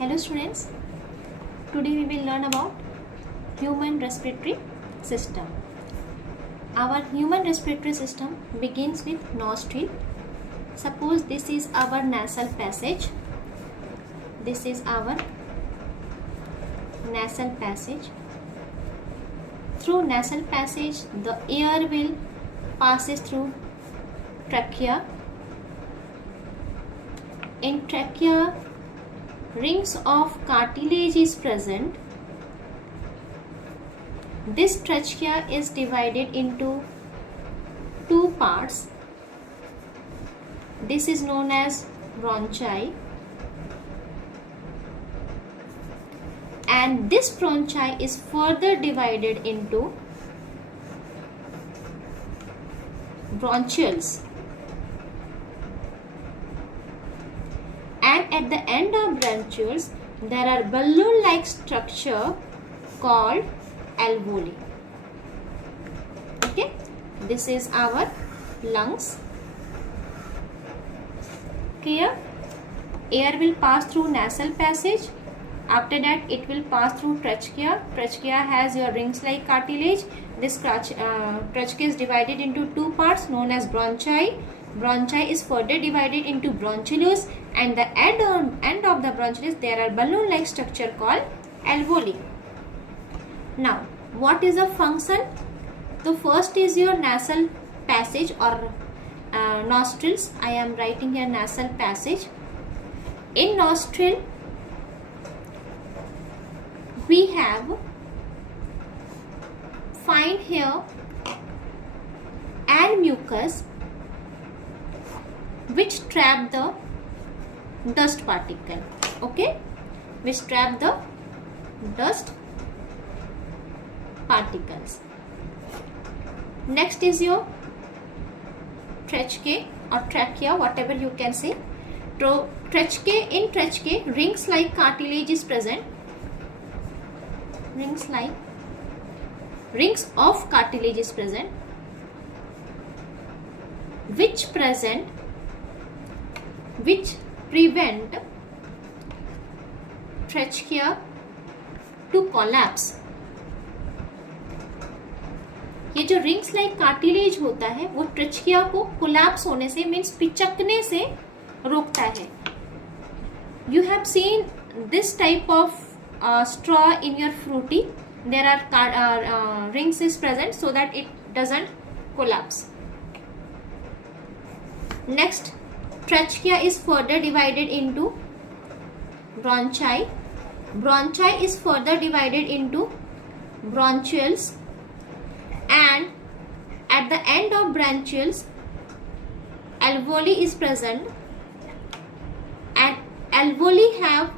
Hello students, today we will learn about human respiratory system. Our human respiratory system begins with nostril. Suppose this is our nasal passage. This is our nasal passage. Through nasal passage, the air will passes through trachea. In trachea, rings of cartilage is present. This trachea is divided into two parts. This is known as bronchi, and this bronchi is further divided into bronchioles. And at the end of bronchioles, there are balloon-like structure called alveoli. Okay, this is our lungs. Clear? Air will pass through nasal passage. After that, it will pass through trachea. Trachea has your rings-like cartilage. This trachea is divided into two parts known as bronchi. Bronchi is further divided into bronchioles, and the end of the bronchioles there are balloon-like structure called alveoli. Now, what is the function? The first is your nasal passage or nostrils. I am writing here nasal passage. In nostril, we have fine hair and mucus which trap the dust particle. Okay, which trap the dust particles. Next is your trachea or trachea, whatever you can say. Trachea, in trachea, rings like cartilage is present. Rings of cartilage is present, which prevent trachea to collapse. ये जो rings like cartilage होता है वो ट्रचकिया को collapse होने से means पिचकने से रोकता है. You have seen this type of straw in your fruity. There are rings is present so that it doesn't collapse. Next, trachea is further divided into bronchi. Bronchi is further divided into bronchioles, and at the end of bronchioles, alveoli is present, and alveoli have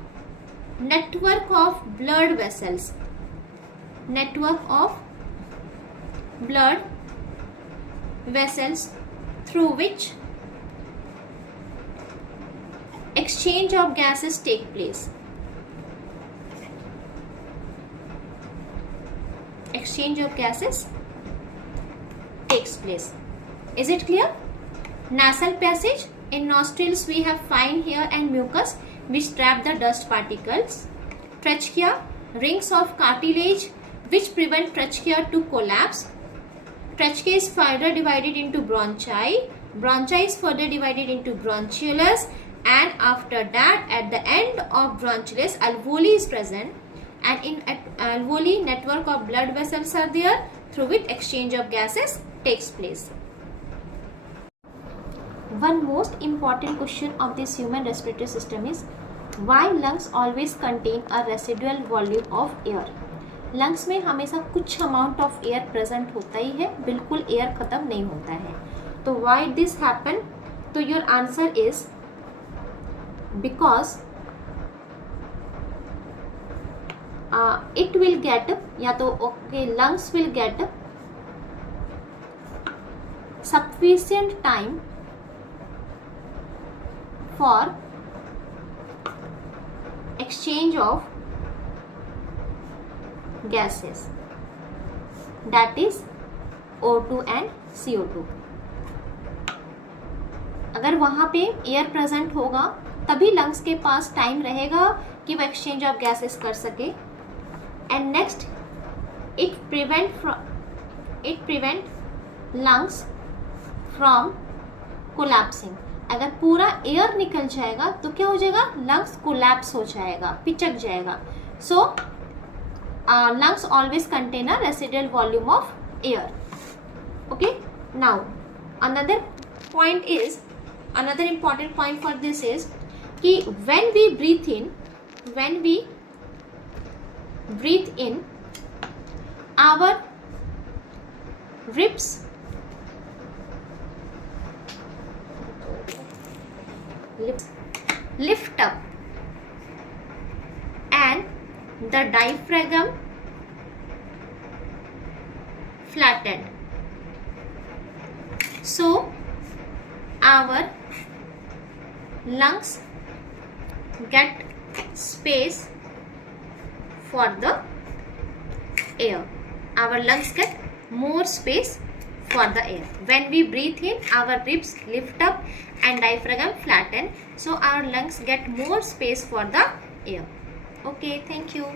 network of blood vessels. Network of blood vessels through which exchange of gases take place. Exchange of gases takes place. Is it clear? Nasal passage. In nostrils we have fine hair and mucus which trap the dust particles. Trachea, rings of cartilage which prevent trachea to collapse. Trachea is further divided into bronchi. Bronchi is further divided into bronchioles, and after that at the end of bronchioles alveoli is present, and in alveoli network of blood vessels are there through which exchange of gases takes place. One most important question of this human respiratory system is why lungs always contain a residual volume of air. Lungs में हमेशा कुछ amount of air present होता ही है, बिल्कुल air खत्म नहीं होता है. तो व्हाई दिस हैपन? तो your answer is because it will get, या तो okay lungs will get sufficient time for exchange of gases, that is O2 and CO2. अगर वहाँ पे एयर प्रेजेंट होगा तभी लंग्स के पास टाइम रहेगा कि वो एक्सचेंज ऑफ गैसेस कर सके. And next, it prevent lungs from collapsing. अगर पूरा एयर निकल जाएगा तो क्या हो जाएगा, लंग्स कोलैप्स हो जाएगा, पिचक जाएगा. सो lungs always contain a residual volume of air. Okay, now another important point for this is कि when we breathe in our ribs lift up and the diaphragm flattened. So our lungs get space for the air. Our lungs get more space for the air. When we breathe in, our ribs lift up and diaphragm flatten. So our lungs get more space for the air. Okay, thank you.